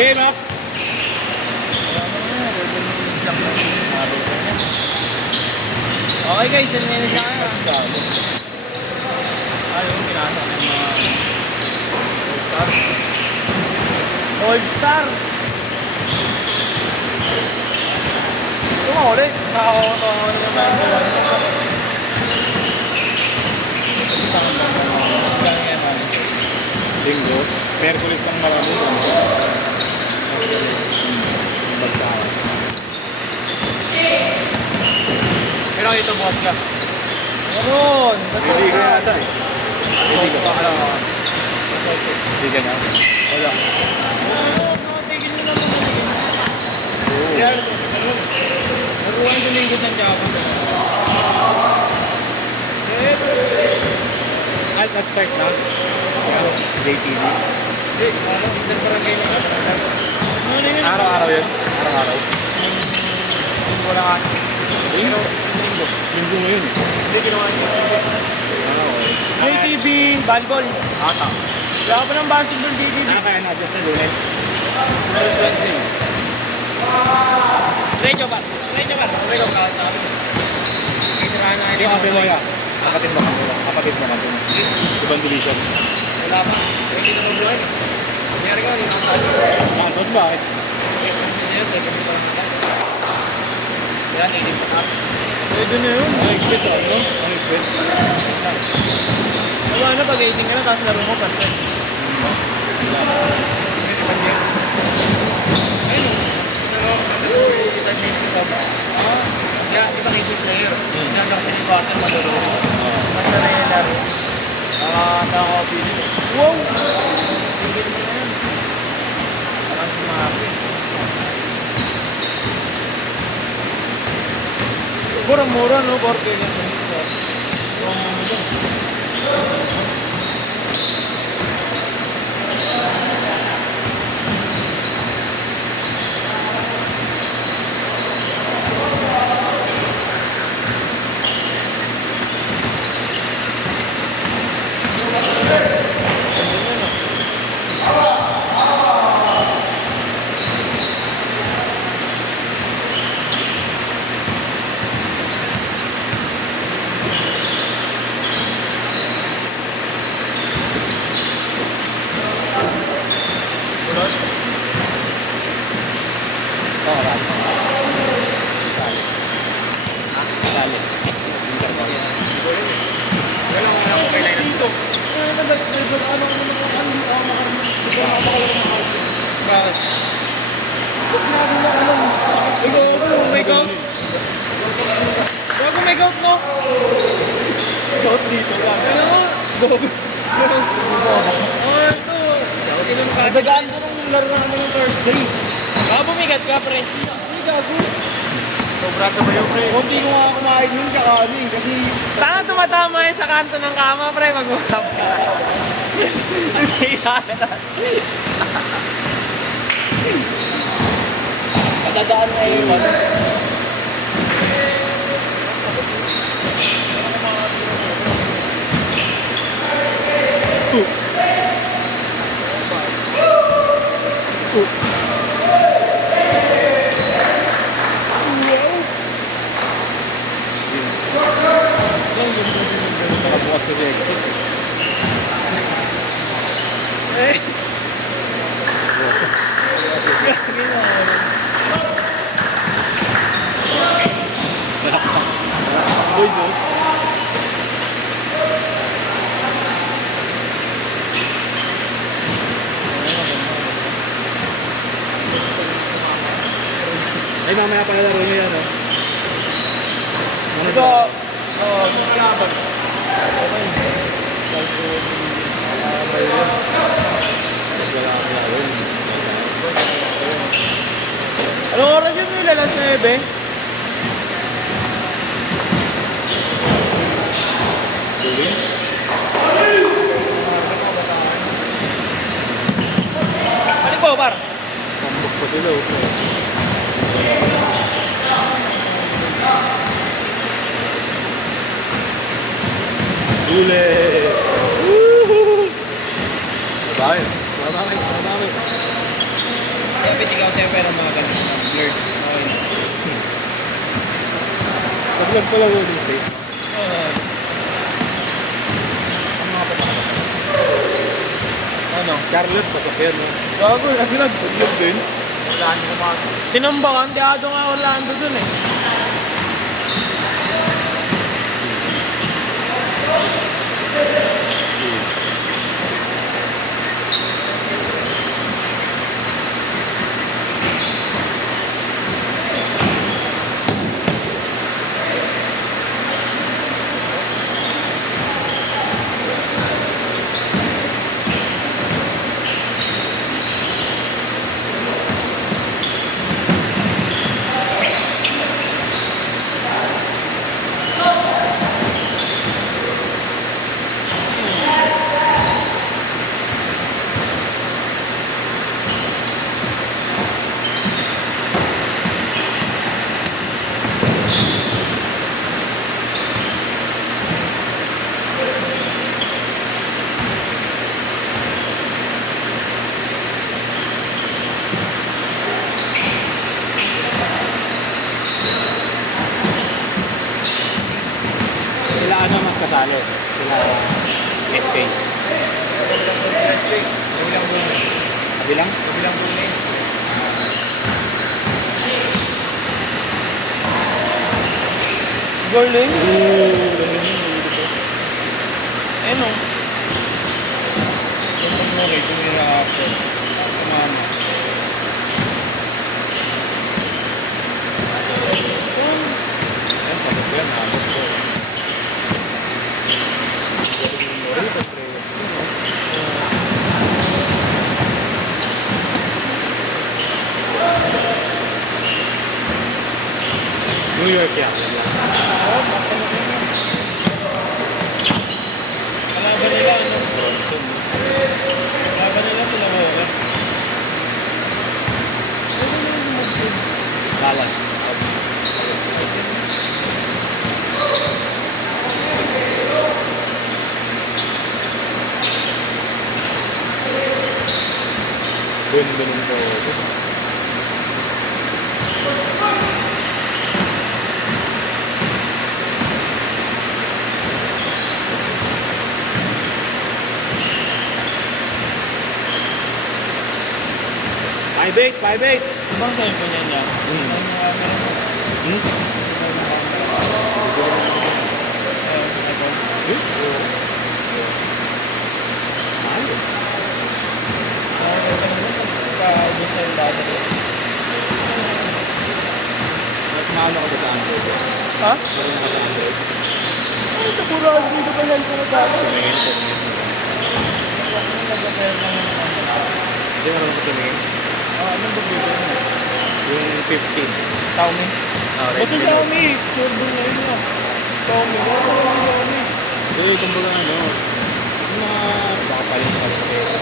Game up! Okay guys, yun na siya kayo. Ayaw, pinasa ng mga All Star. Tumuli. Nakakawa naman Linggo. Merkulis ang marami. Bagsakan. Pero ito bukas ka. Meron! Hindi ka yata eh. Hindi ka pa. Hindi ka na. Wala. Tigil nyo naman natin. Naruhan yung lingkod ng Java. Let's start na. JTV. Isang barangay na. Araw-araw yun. Araw-araw. Wala ka. Linggo ngayon. Hindi ginawa niya. JTV, volleyball. Ata. Wala pa ng basketball JTV. Kaya na, just na lunes. Lunes Wednesday. Rejo ba? Rejo ba? Rejo ba? Hindi ako Beloya. Kapatid mo kami. Kapatid mo kami. Ibang division. Wala pa. Hindi na mag-buhay. Nangyari ka, hindi na ako. Tapos bakit? Yan, hindi pa ka. Pwede na yun. Ang expect to, ano? Ang expect. Wala na, pag-18 ka na, tapos laro mo, perfect. Kaya, di ba kay player? Nandang sa libasan, maduro. Basta na yan laro. Nakaka-pili. Wow! Hindi naman na yan. Parang sumabi. Mura-mura, no? Porque yan sa sport. Bakit? Ikaw, may gout? Bago may gout, no? Goat dito. Ano mo? Gout. Oh, ito. Nadagaan ko nung laro namin ng Thursday. Baka bumigat ka, pre. Hindi gago. Sobra sa bayo, pre. Hindi ko nga kumain yun sa kanin kasi Sana tumatama yun sa kanto ng kama, pre. Mag-uusap ka. nadagaan na yun. Nakabukas ko si Exos. Boys, oh. Ay, mamaya pa nalaro nyo yan, oh. Ito, yaman. Anong oras yun nila? Alas 9? Ano po, par? Pambok pa sila, oh. Huli! Woohoo! Sabay! Sabay! Sabay! Dapat ikaw sa'yo pero mga ganun. Blurred. Okay. Pag-vlog ko lang yung state. Oo. Ang mga patakas. Ano? Charlotte, pasakyan, no? Gago, naglag. Pag-vlog din. Wala niyo kumakas. Tinambakan, diado nga Orlando dun eh. Sila ano mas kasali? Sila SK. Kabilang buhay. Kabilang? Kabilang buhay. Galing? Ayun o. Ito mo rin, tumira ako. Kumama. Yan, pasakyan. Habot ko. Galing mo rin. New York yan. Kalaban nila ano? Bronson. Kalaban nila sila Mocha. Dallas. Ganda ng boses. Five eight. Ibang cellphone yan yan. Gusto yung battery. Maano ka ba sa Android? Ha? Meron ka sa Android? Ay, kapurado dito pa yan pero dati. Hindi marunong ko tumingin. Anong ba dito? Yung 15. Xiaomi. Basta Redmi. Xiaomi. Sure doon na yun ah. Xiaomi. Wala ko yung Xiaomi. Hindi, kumbaga ano. Yung mga baka paling sa pera.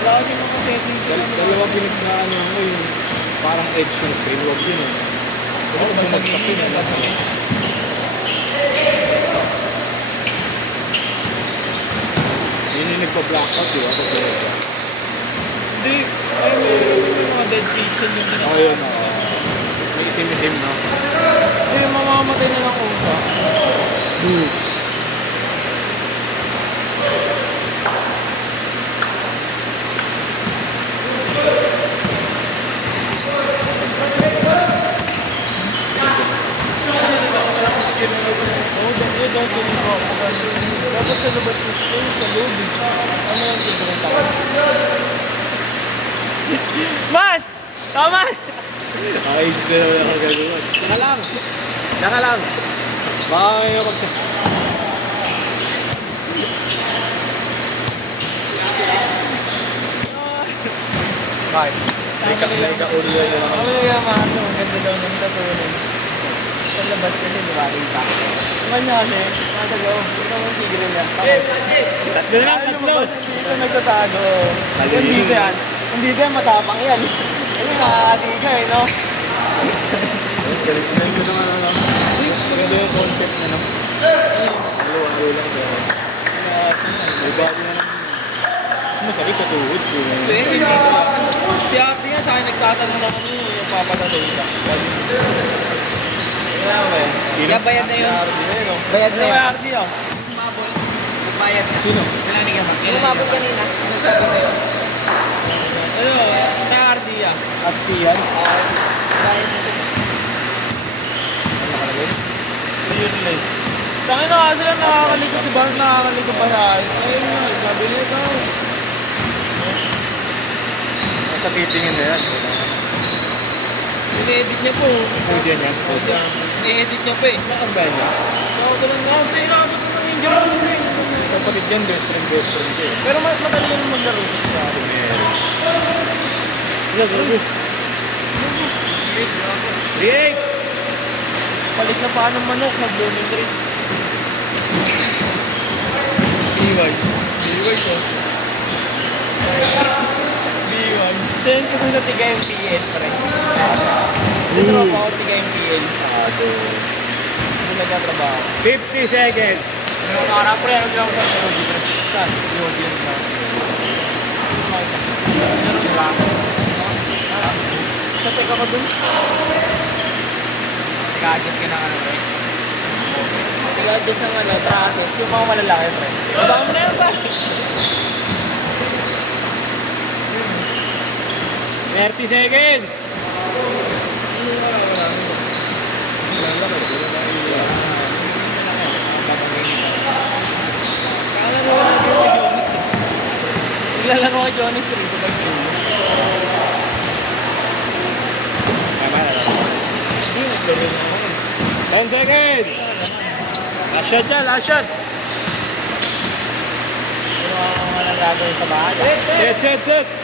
Wala kasi mga settings sila. Dalawa pinag na ano mo yung parang edge yung screen. Huwag yun eh. Pero kung bumagsak yun eh. Yun yung nagpa-blackout, di ba? Hindi. Ay, may mga dead pixel yung Oo, yun. May itim-itim, no? Hindi, mamamatay na lang usa. Oo, dahil daw din ko. Dapat sa labas ko sa loob. Ano yung tignan tayo? Mas! Thomas! Ayos na naman ako gagawin. Saka lang. Saka lang. Baka may mapagsak. Bakit? Laika ulo yan lang. Ano yung mga ano, ganda daw ng tatunan. Sa labas kasi nakakita. Kanya kasi, natagaw. Ito naman tigre niya. Tatlo na lang, tatlo. Dito nagtatago. Mali. Yan dito yan. Hindi yan, matapang yan. Ayun, nakakatiga eh, no? Galing ko naman alam. Maganda yung concept na lang. Halo lang. May body na lang. masakit sa tuhod ko. Hindi, hindi ko. Si ate nga sa akin nagtatanong naman yung papadalo isa. Kaya ba eh? Sino? Kaya bayad na yun. Bayad na Ano yun. kaya RD yun? Umabol. Nagbayad na. Sino? Yung umabot kanina, ano sabi sa'yo? Ano? Kaya RD yan. Asiyan. Bayad na ito. Ano nakalagay? Yun lang. Saan na kasi lang nakakalikot, diba? Nakakalikot pa sa akin. Ayun nga, sabi niya ikaw. Nasa titingin na yan. Ini-edit niya po. Fujian yan. Fujian. Ini-edit niya pa eh. Ang ba niya? Ako ko lang nga. Hindi na ako ng injury mo eh. Kapatid yan, best friend ko eh. Pero madali yung maglaro. Si Mary. Wala, grabe. React! Palit na pa ng manok, nag-blooming green. Iway. Biway ko. Biwan. Saan ko sa tiga MPL, pre? Ito na ako tiga MPL. Hindi nagkatrabaho. 50 seconds. Ano kara, pre? Ano lang sa Yodi, pre? Saan? Yodi yung ba? Sa teka ko dun? Nag-adjust ka ng ano, pre? Nag-adjust ng ano, process. Yung mga malalaki, pre. Baba mo na yan, pre. 30 seconds. Kakalaro ko na kay Jonix eh. Naglalaro kay Jonix rito kay Jonix. Tama na lang. Hindi, naglaro na ako eh. 10 seconds. Last shot yan, last shot. Pero ako nga lang gagawin sa bahay. Set, set, set.